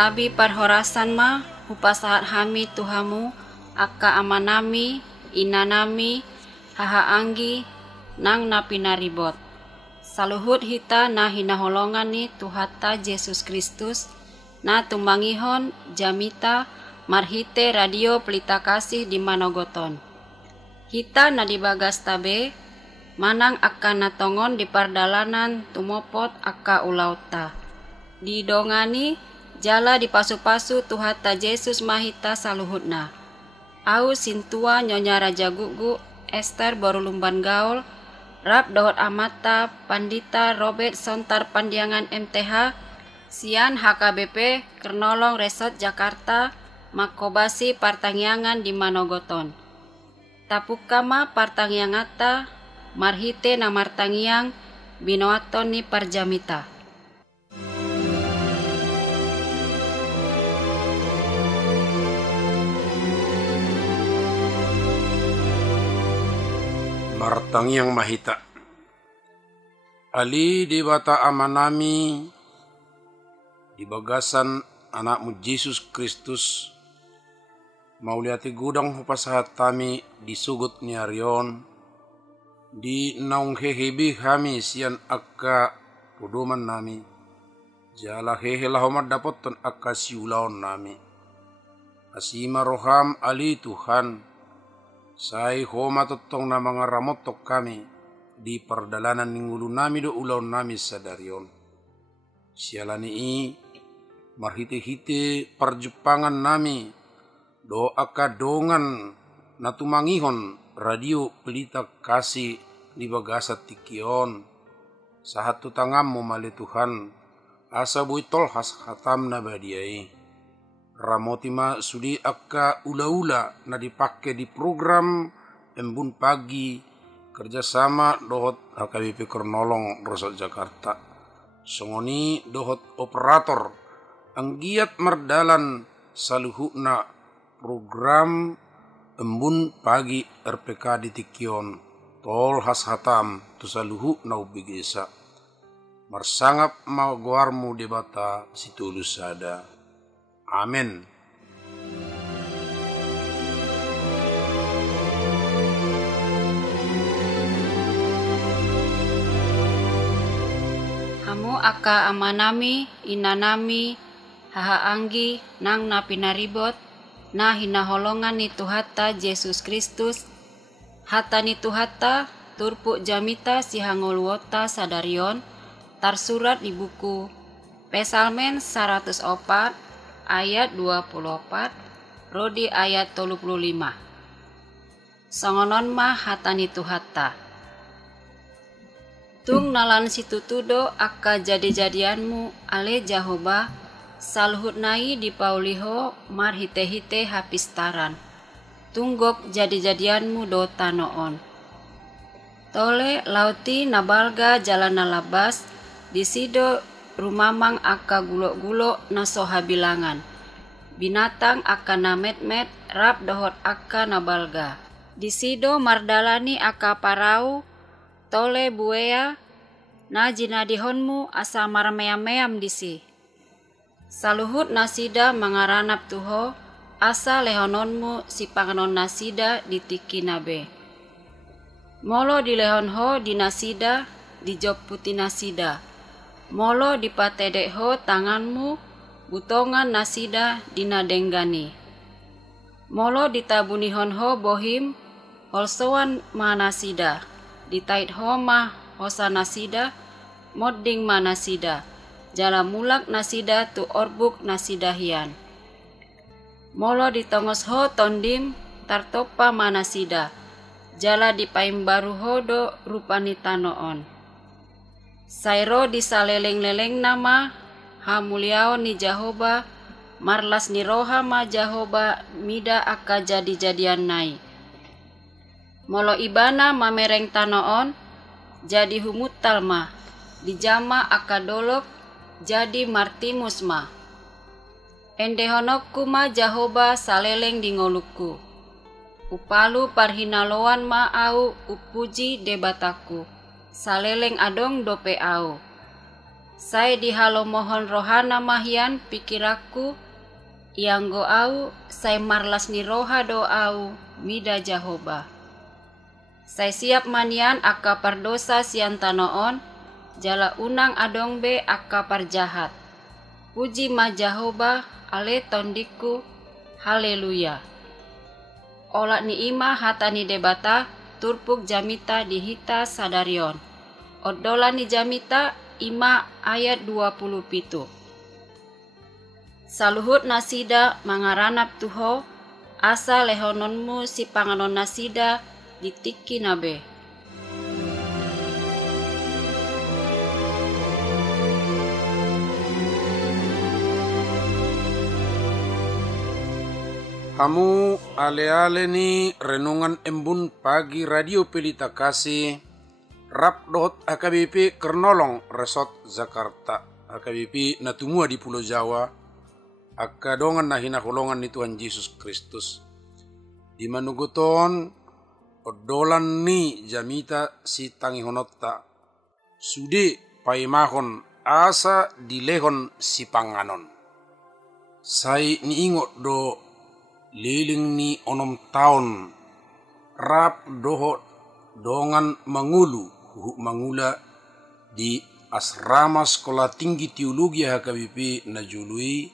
tabi parhorasan ma hupasahat hami Tuhamu akka amanami inanami haha anggi nang napinaribot. Saluhut hita na hinaholongan ni Tuhata Yesus Kristus na tumbangihon jamita marhite radio pelita kasih di manogoton. Hita na dibagas tabe manang akan natongon di pardalanan tumopot akka ulauta. Didongani jala di pasu-pasu Tuhata Yesus mahita saluhutna. Au sintua nyonya Raja Gugu Esther Borulumban Gaul Rap Dohot Amata Pandita Robert Sontar Pandiangan MTH Sian HKBP Kernolong Resort Jakarta Makobasi Partangyangan di Manogoton Tapukama Partangyangata Marhite na Martangyang Binoaton ni Parjamita. Martangyang mahita. Ali di bata amanami di bagasan anakmu Yesus Kristus mauliati gudang hupasahat tami di sugut ni Arion di naung hehebi kami sian akka puduman nami jala hehe lahomat dapotan akka siulaon nami asima roham ali Tuhan sai homa totong na mga ramotok kami di perdalanan ningulu nami do ulaw nami sadarion. Sialani i marhite-hite perjupangan nami do akadongan natumangihon radio pelita kasih di bagasat tikion. Sahat tutangammu mali Tuhan asa buitol has khatam na badiai. Ramotima sudi akka ula-ula na dipakai di program embun pagi kerjasama dohot HKBP Kernolong Resort Jakarta. Songoni dohot operator anggiat merdalan saluhukna program embun pagi RPK di Tikion tol has hatam tu saluhuk na ubigesa. Marsangap maguarmu debata situlus sada. Amin. Hamu akka amanami, inanami, haha anggi, nang napinaribot, na hinaholongan ni Tuhata Yesus Kristus, hata ni Tuhata, turpu jamita si hangolwota sadarion, tarsurat di buku Pesalmen 104, ayat 24, Rodi ayat 35. Songonon mah hatani Tuhata. Tung nalan situtudo akka jadi-jadianmu ale Jahoba salhut nai di pauliho marhite-hite hapistaran. Tunggok jadi-jadianmu do tanoon. Tole lauti nabalga jalan nalabas disido rumamang akka gulo-gulo na soha bilangan. Binatang akka na met-met rap dohot akka nabalga. Disido mardalani akka parau tole buea na jinadihonmu asa marmeam-meam disi. Saluhut nasida mangaranap tuho asa lehononmu si panganon nasida ditiki nabe. Molo di lehonho di nasida di job putih nasida. Molo dipatedekho tanganmu butongan nasida dinadenggani. Molo ditabunihonho bohim holsoan manasida. Ditaitho mah hosa nasida modding manasida. Jala mulak nasida tu orbuk nasida hian. Molo ditongosho tondim tartopa manasida. Jala dipaimbaruho do rupani tanoon. Sairo disaleleng-leleng nama hamuliao ni Jahoba marlas ni roha ma Jahoba mida akka jadi-jadian nai. Molo ibana mamereng tanoon jadi humutal ma dijama akka dolok jadi martimus ma. Endehonokku ma Jahoba saleleng di ngolukku. Upalu parhinaloan ma au upuji debataku. Saleleng adong dope au. Saya dihalo mohon rohana mahian pikiraku yang au saya marlas ni roha doau mida Jahoba. Saya siap manian akka pardosa sian tanoon jala unang adong be akka parjahat. Puji ma Jahoba ale tondiku haleluya. Ola ni ima hatani debata turpuk jamita dihita sadarion. Odola ni jamita ima ayat 27. Saluhut nasida mangaranap tuho asa lehononmu si panganon nasida ditiki nabe. Kamu ale-ale ni renungan embun pagi radio Pelita Kasih Rap dot AKBP Kernolong Resort Jakarta. AKBP natumua di Pulau Jawa. Akadongan na hinakulongan ni Tuhan Yesus Kristus. Di manuguton odolan ni jamita si tangihonota. Sude paimahon asa dilehon si panganon. Sai ni ingot do liling ni onom taon rap dohot dongan mangulu huhu mangula di asrama sekolah tinggi teologi HKBP Najului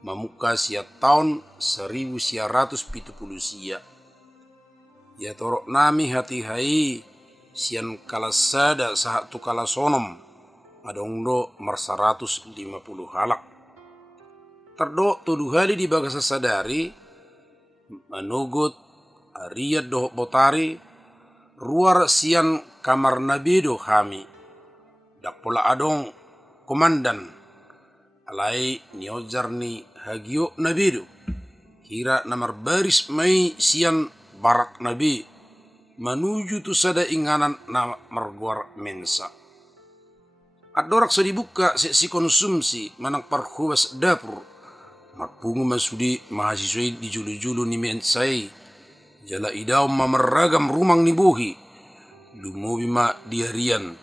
mamuka sia tahun 1970 sia. Ya torok nami hati hai sian kalasada sahat tu kalasonom adongdo mar 150 halak. Terdo tuduh hali di bagasa sadari manugut ariyat dohok botari ruar sian kamar nabido kami dak pola adong komandan alai niojar ni hagio nabido kira namar baris mai sian barak nabi menuju tu sada inganan na marguar mensa adorak so dibuka si konsumsi manang parhuas dapur mapungu masudi mahasiswa di julu-julu ni mensai jala idaw mameragam rumang ni buhi lumubi ma diarian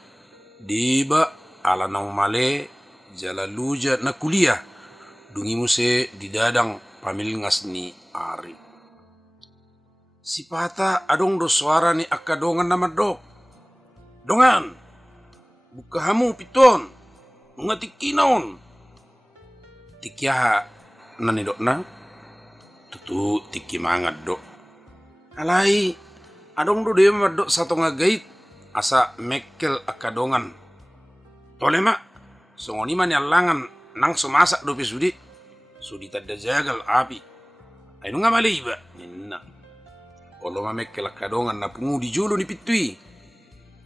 diba ala nang male jala luja na kuliah dungimu se di dadang pamilngas ni ari sipata adong do suara ni akadongan nama dok dongan buka hamu piton ungatikinaon tikyaha nani dok na tutu tiki mangat dok alai adong do dia madok satu ngagait asa mekel akadongan tolema songoni man yalangan nang sumasak do pesudi sudi tadda jagal api ainu ngamali iba ninna kalau mekel akadongan na pungu di julu ni pitui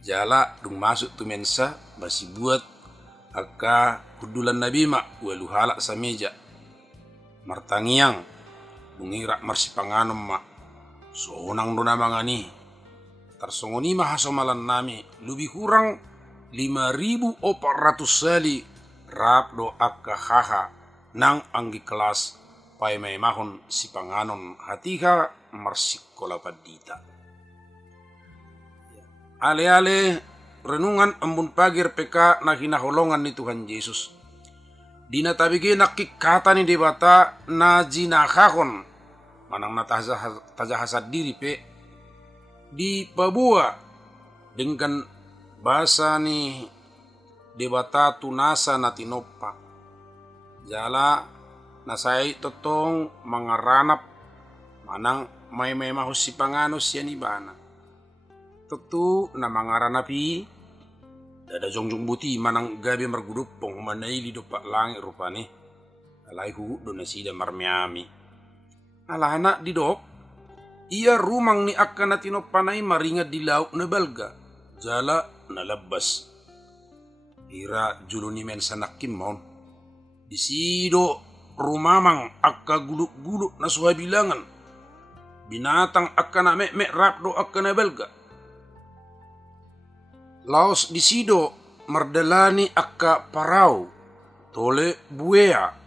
jala dung masuk tu mensa basi buat akka hudulan nabi mak walu halak sameja martangiang bungira marsipanganom mak sonang do namangani tarsongoni mahasomalan nami lebih kurang 5.400 sali rap do akka haha nang anggi kelas pai mai mahon si panganon hatiha marsikola padita ale-ale renungan embun pagir PK na hinaholongan ni Tuhan Yesus dina tabigi nakikata ni debata na jinahahon manang natajahasad diri pe di pabua dengan bahasa ni debata tunasa na tinopa jala nasai totong mangaranap manang may mahus si panganos yan ibana tetu na mangaranapi dada jongjong buti manang gabi margudupong manay lido pa langit rupani alay hu do na sida marmiami alana di dok iya rumang ni akka na tinopanay maringat di lauk na balga jala na labas ira julo ni men sanakim maun di sido rumamang akka guluk-guluk na suhabilangan binatang akka na mek rap do akka na balga laos di sido mardalani akka parau tole buea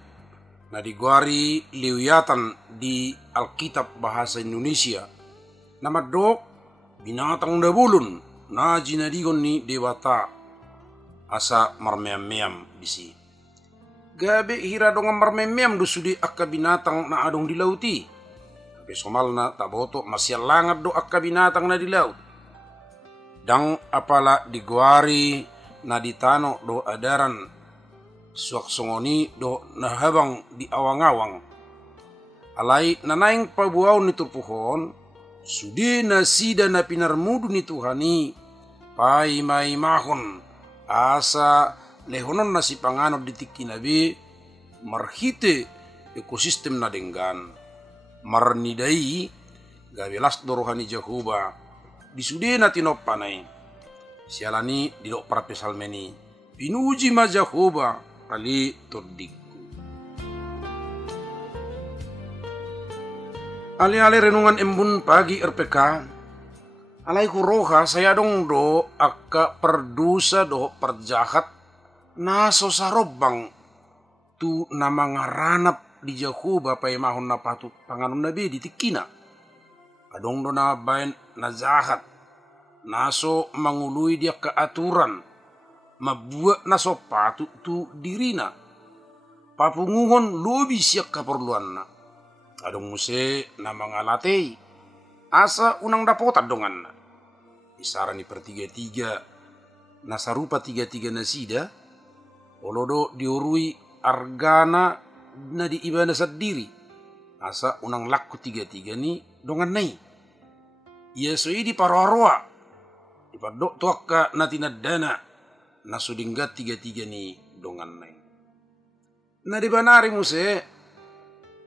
na digwari liwiyatan di Alkitab bahasa Indonesia nama dok binatang dabulun na jinadigon ni dewata asa marmeam-meam bisi. Gabe hira dong marmeam do sudi akka binatang na adong di lauti. Tapi somal na taboto masih langat do akka binatang na di laut. Dang apala diguari na ditano do adaran suak songoni do nahabang di awang-awang. Alai nanaing pabuaw ni turpuhon sudi na sida na pinarmudu ni Tuhani pai mai mahon asa lehonon na si panganod di tikinabi marhite ekosistem na denggan marnidai gawelas dorohani Jehovah disude na tinopanay sialani didok para pesalmeni pinuji ma Jehovah kali todikku. Ali-ali renungan embun pagi RPK alai kuroha saya dong do akka perdusa do perjahat naso sarobang tu nama ngaranap di Jehovah pay mahon na patut panganun nabi di tikina adong do na bayan na jahat naso mangului dia keaturan mabuat naso patut tu dirina papunguhon lobi siak keperluan na adong muse na mga latay asa unang dapotan dongan na isaran ni pertiga-tiga nasarupa tiga-tiga na sida olodo diurui argana na di ibana sa diri asa unang laku tiga-tiga ni dongan nai iya soi di paroarwa di padok tuaka na tinadana na sudinggat tiga-tiga ni dongan nai na di banari muse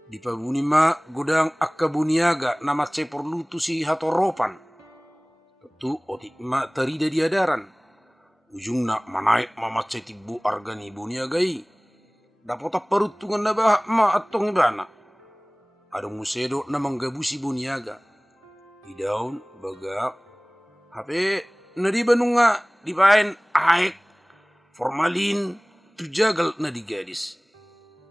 di pabuni ma godang akka buniaga nama cepor lutu si hatoropan tentu otik ma terida di adaran ujung na manaik mama cetibu argani buniagai dapota perutungan na bah ma atong ibana ada musedo na manggabusi buniaga di daun bagap hape na di banunga di paen aek formalin tujagal na di gadis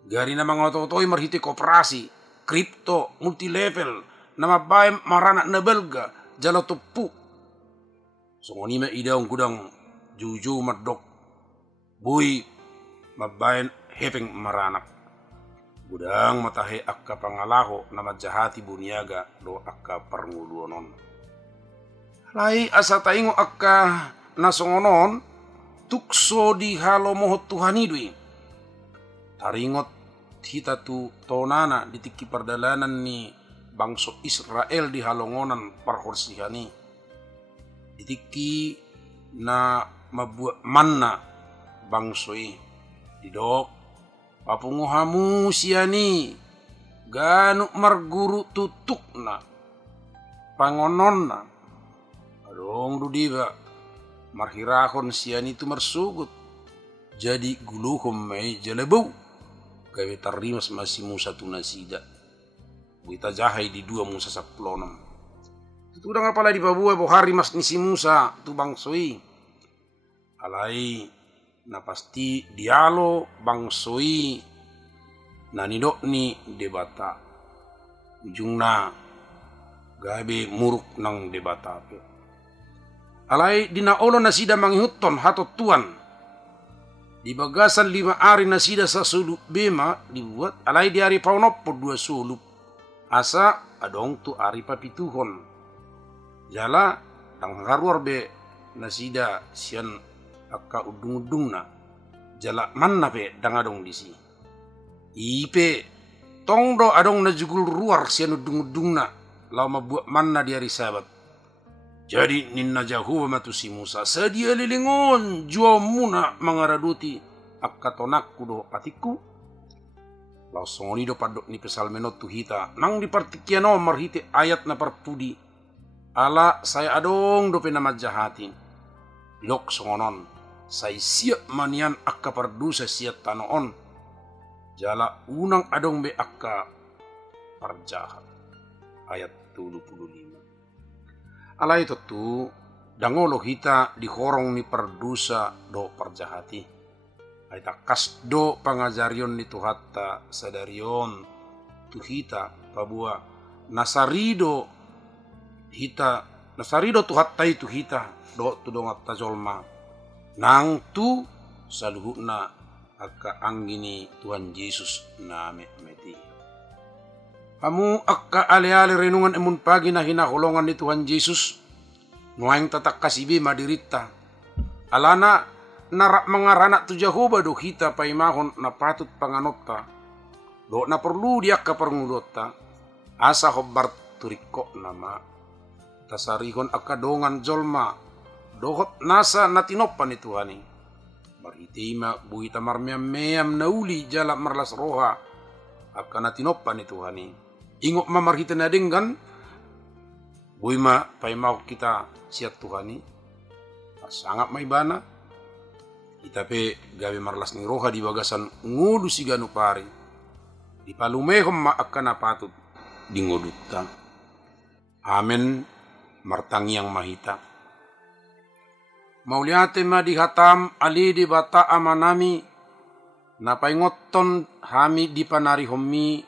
gari na mga ototoy marhiti kooperasi, kripto, multilevel, na mabayam marana na belga, jala tupu. So ngonima idaw gudang juju madok, buy mabayan hepeng maranak. Gudang matahe akka pangalaho na majahati buniaga do akka parnguluonon. Lai asa taingo akka nasongonon, tukso di halo mohot Tuhanidwi. Taringot hita tu tonana di tiki perdalanan ni bangsa Israel di halongonan parhorsihani di tiki na mabuat manna bangsoi di dok papunguhamu siani ganu marguru tutuk na pangonon na adong dudiba marhirahon siani tu marsugut jadi guluhum may jalabau gawe tarimas masih Musa tunasida wita jahai di dua Musa saplonam itu udah ngapala di babua bohari mas nisi Musa tu bangsoi alai na pasti dialo bangsoi na nidok ni debata ujungna gabe muruk nang debata alai dina olo nasida mangihuton hato tuan di bagasan 5 hari nasida sa sulup bema dibuat alai di hari paunoppo 2 sulup asa adong tu hari papituhon jala tang haruar be nasida sian akka udung-udung na jala manna pe dang adong disi ipe tongdo adong na jugul ruar sian udung-udung na lau mabuat manna di hari sabat jadi ninna Jehovah matusi Musa sedia lilingon jua muna mangaraduti akka tonakku do patiku lau songoni do padok ni pesalmenot tu hita nang di partikiano marhite ayat na parpudi ala saya adong do penama jahatin lok songonon saya siap manian akka pardusa siap tanoon jala unang adong be akka parjahat ayat 25 alai tu dangolo hita dihorong ni perdusa do perjahati aita kas do pangajarion ni tuhatta sadarion tu hita pabua nasarido tuhatta itu hita do tu dongat tajolma nang tu saluhuna akka anggini Tuhan Yesus name meti. Kamu akka ale-ale renungan emun pagi na hinakulongan ni Tuhan Yesus, nuaing tatak kasibi madirita. Alana narak mangaranak tu Jehovah do kita paimahon na patut panganota. Do na perlu dia ka perngudota. Asa hobar turiko nama. Tasarihon akadongan jolma. Dohot nasa natinopan ni Tuhani. Maritima buhita marmeam-meam nauli jala marlas roha. Aka natinopan ni Tuhani. Ingok mamarhita na dinggan. Buima paimahon kita siat Tuhani. Sangat maibana. Kita pe gawe marlas ni roha di bagasan ngudu si ganu pari. Di palumehom ma akan patut di ngudutta. Amen. Martangi yang mahita. Mauliate ma dihatam ali di bata amanami. Napaingoton hami di panari homi.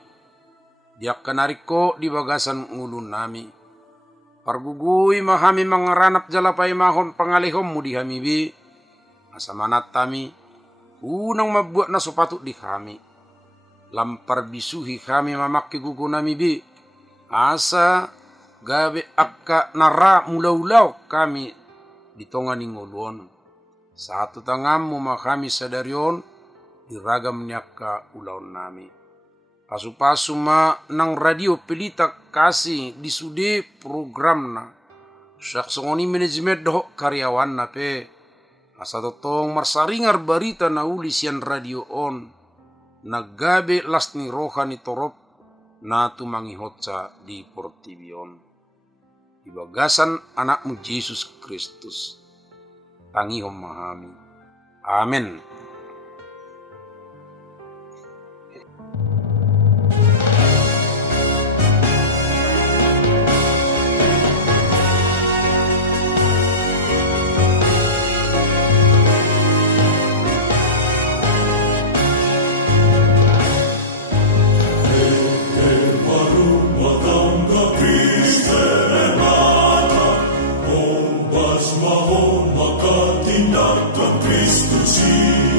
Diak kanariko di bagasan ngulun nami. Pargugui mahami mangaranap jalapay mahon pangalihom mo di hamibi. Asamanat tami, unang mabuat na supatut di kami. Lampar bisuhi kami mamaki gugu nami bi. Asa gabe akka nara mulaw-ulaw kami ditongan ngulon. Satu tangamu makami sadarion diragam nyaka ulaw nami. Pasu-pasu ma nang radio pelita kasih disude program na. Saksongoni manajemen doh karyawan na pe. Asa totong marsaringar barita na ulisian radio on. Nagabe las ni roha ni torop na tumangihotsa di portibion. Ibagasan anakmu Yesus Kristus. Tangihom mahami. Amen. Mahon makatindak ang Kristo siya.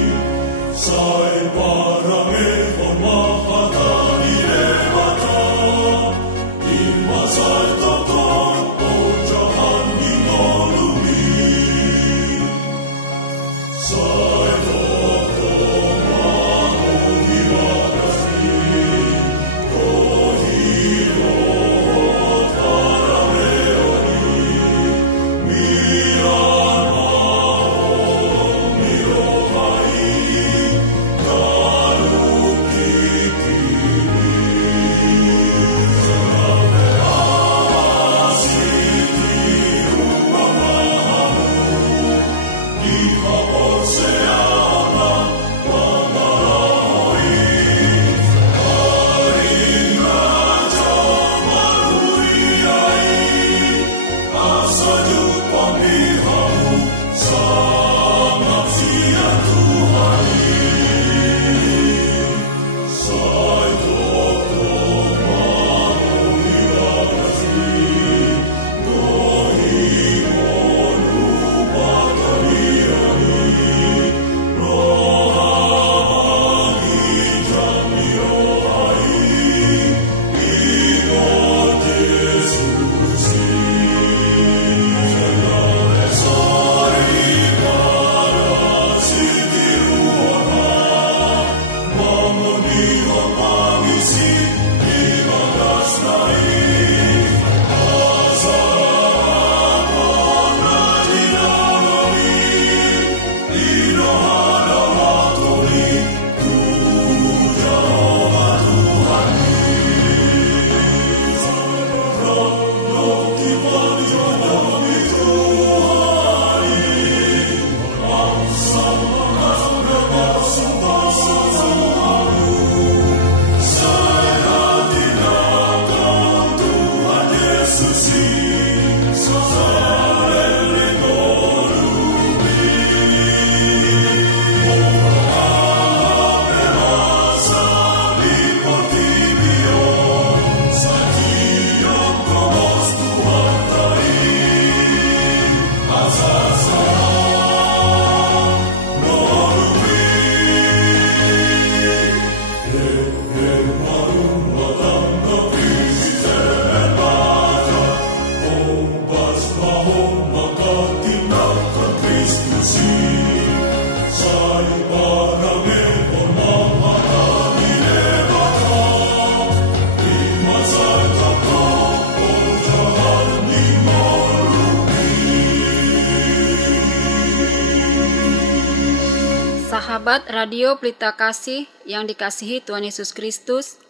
Sahabat Radio Pelita Kasih yang dikasihi Tuhan Yesus Kristus,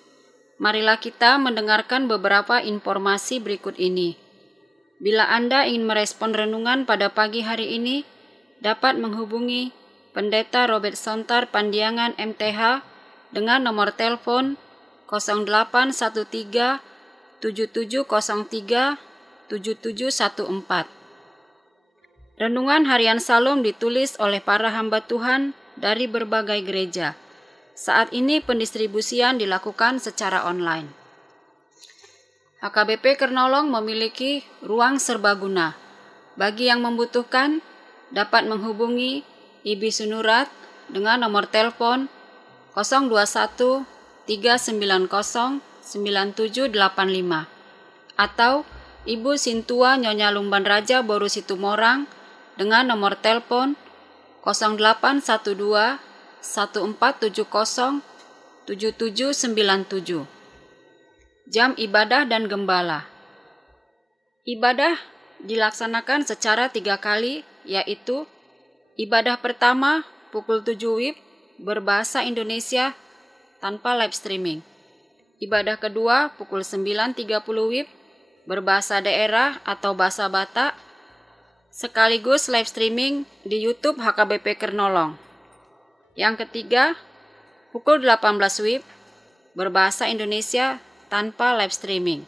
marilah kita mendengarkan beberapa informasi berikut ini. Bila Anda ingin merespon renungan pada pagi hari ini, dapat menghubungi Pendeta Robert Sontar Pandiangan MTH dengan nomor telepon 0813 7703 7714. Renungan Harian Salom ditulis oleh para hamba Tuhan dari berbagai gereja. Saat ini pendistribusian dilakukan secara online. HKBP Kernolong memiliki ruang serbaguna. Bagi yang membutuhkan, dapat menghubungi Ibi Sunurat dengan nomor telepon 021 390 9785 atau Ibu Sintua Nyonya Lumban Raja Boru Situmorang dengan nomor telepon 0812 1470 7797. Jam ibadah dan gembala. Ibadah dilaksanakan secara 3 kali, yaitu ibadah pertama pukul 7 WIB berbahasa Indonesia tanpa live streaming. Ibadah kedua pukul 9.30 WIB berbahasa daerah atau bahasa Batak, sekaligus live streaming di YouTube HKBP Kernolong. Yang ketiga, pukul 18 WIB berbahasa Indonesia tanpa live streaming.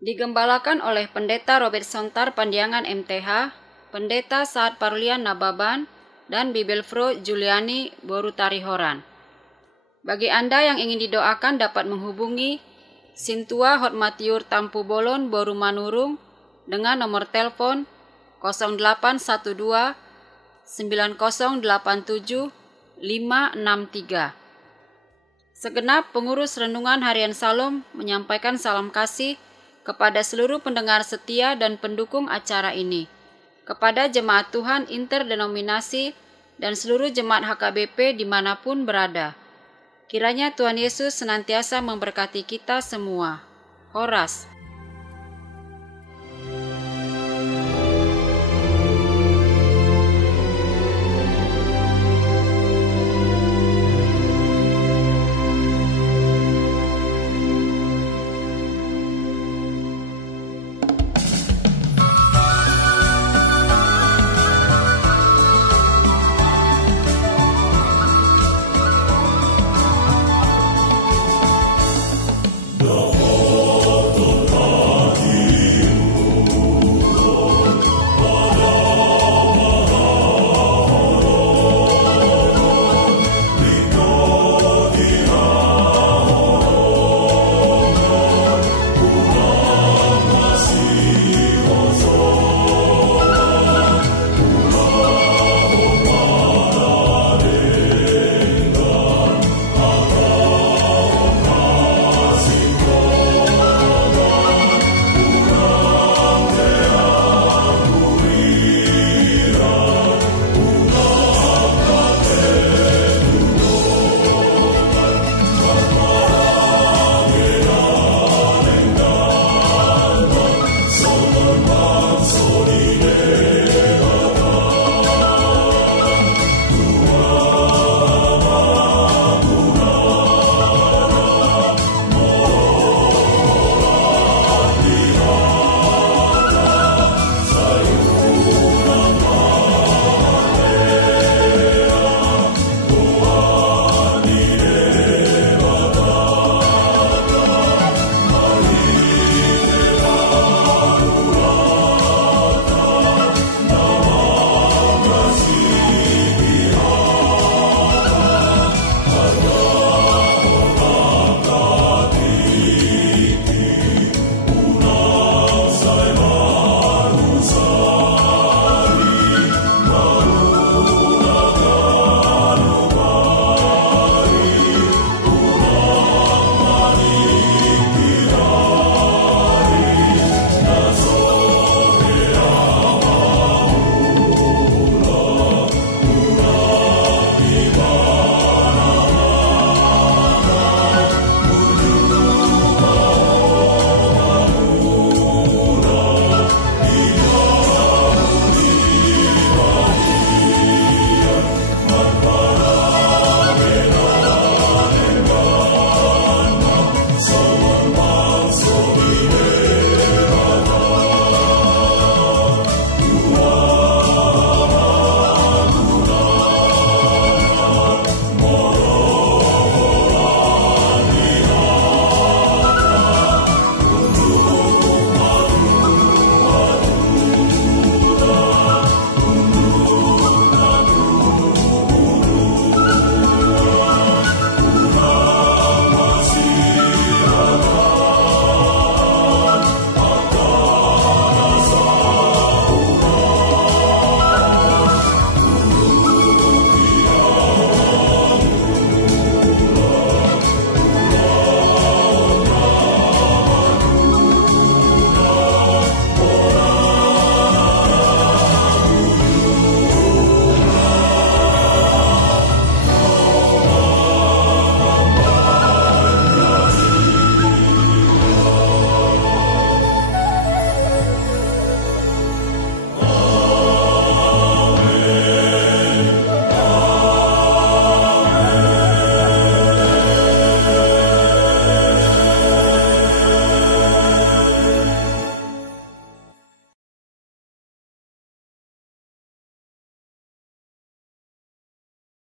Digembalakan oleh Pendeta Robert Sontar Pandiangan MTH, Pendeta Saat Parlian Nababan, dan Bibelfro Juliani Boru Tarihoran. Bagi Anda yang ingin didoakan dapat menghubungi Sintua Hotmatiur Tampu Bolon Boru Manurung dengan nomor telepon 0812 9087 563. Segenap pengurus Renungan Harian Salom menyampaikan salam kasih kepada seluruh pendengar setia dan pendukung acara ini, kepada jemaat Tuhan interdenominasi dan seluruh jemaat HKBP dimanapun berada. Kiranya Tuhan Yesus senantiasa memberkati kita semua. Horas.